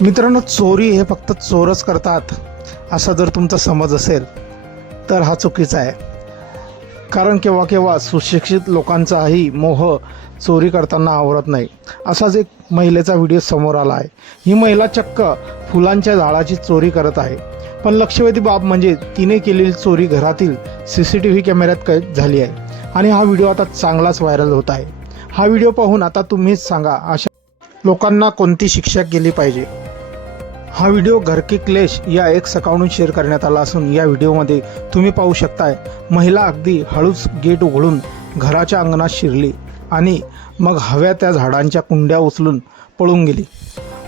मित्रांनो, चोरी हे फक्त चोरच करतात असा जर तुमचा समज असेल तर हा चुकीचा आहे. कारण केव्हा केव्हा सुशिक्षित लोकांचाही मोह चोरी करताना आवरत नाही. असाच एक महिलेचा व्हिडिओ समोर आला आहे. ही महिला चक्क फुलांच्या झाडाची चोरी करत आहे. पण लक्षवेधी बाब म्हणजे तिने केलेली चोरी घरातील CCTV कॅमेऱ्यात कैद झाली आहे आणि हा व्हिडिओ आता चांगलाच व्हायरल होत आहे. हा व्हिडिओ पाहून आता तुम्हीच सांगा, अशा लोकांना कोणती शिक्षा केली पाहिजे. हा व्हिडिओ घर की क्लेश या एक्स अकाउंटवरून शेअर करण्यात आला असून या व्हिडिओमध्ये तुम्ही पाहू शकताय महिला अगदी हळूच गेट उघडून घराच्या अंगणात शिरली आणि मग हव्या त्या झाडांच्या कुंड्या उचलून पळून गेली.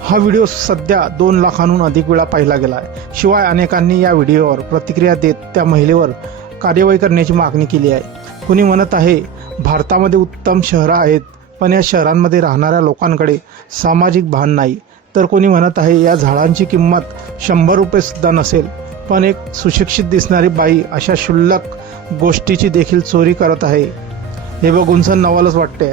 हा व्हिडिओ सध्या 2 लाखांहून अधिक वेळा पाहिला गेला आहे. शिवाय अनेकांनी या व्हिडिओवर प्रतिक्रिया देत त्या महिलेवर कार्यवाही करण्याची मागणी केली आहे. कुणी म्हणत आहे भारतामध्ये उत्तम शहरं आहेत पण या शहरांमध्ये राहणाऱ्या लोकांकडे सामाजिक भान नाही, तर कोणी म्हणत आहे या झाडांची किंमत 100 रुपये सुद्धा नसेल पण एक सुशिक्षित दिसणारी बाई अशा क्षुल्लक गोष्टीची देखील चोरी करत आहे. हे बघून नवलच वाटते.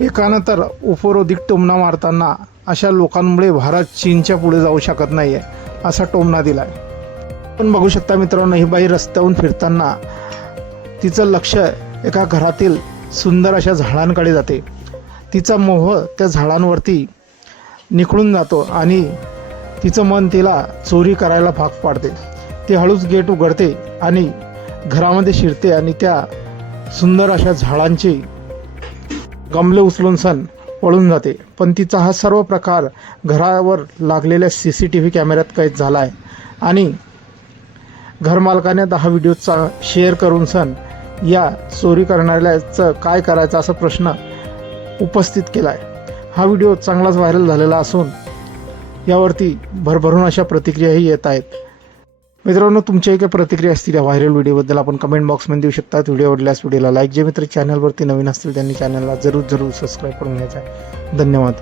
एकानं तर उपरोधिक टोमणा मारताना अशा लोकांमुळे भारत चीनच्या पुढे जाऊ शकत नाही आहे असा टोमणा दिलाय. पण बघू शकता मित्रांनो, ही बाई रस्त्यावरून फिरताना तिचं लक्ष एका घरातील सुंदर अशा झाडांकडे जाते. तिचा मोह त्या झाडांवरती निखळून जातो आणि तिचं मन तिला चोरी करायला भाग पाडते. ती हळूच गेट उघडते आणि घरामध्ये शिरते आणि त्या सुंदर अशा झाडांचे गमले उचलून पळून जाते. पण तिचा हा सर्व प्रकार घरावर लागलेल्या CCTV कॅमेऱ्यात कैद झाला आहे आणि घरमालकाने हा व्हिडिओ शेअर करून या चोरी करणाऱ्याचं काय करायचं असा प्रश्न उपस्थित केला आहे. हा व्हिडिओ चांगलाच व्हायरल झालेला असून यावरती भरभरून अशा प्रतिक्रियाही येत आहेत. मित्रांनो, तुमच्याही काही प्रतिक्रिया असतील या व्हायरल व्हिडिओबद्दल आपण कमेंट बॉक्समध्ये देऊ शकता. व्हिडिओ आवडल्यास व्हिडिओला लाईक, जे मित्र चॅनलवरती नवीन असतील त्यांनी चॅनलला जरूर सबस्क्राईब करून घ्यायचं आहे. धन्यवाद.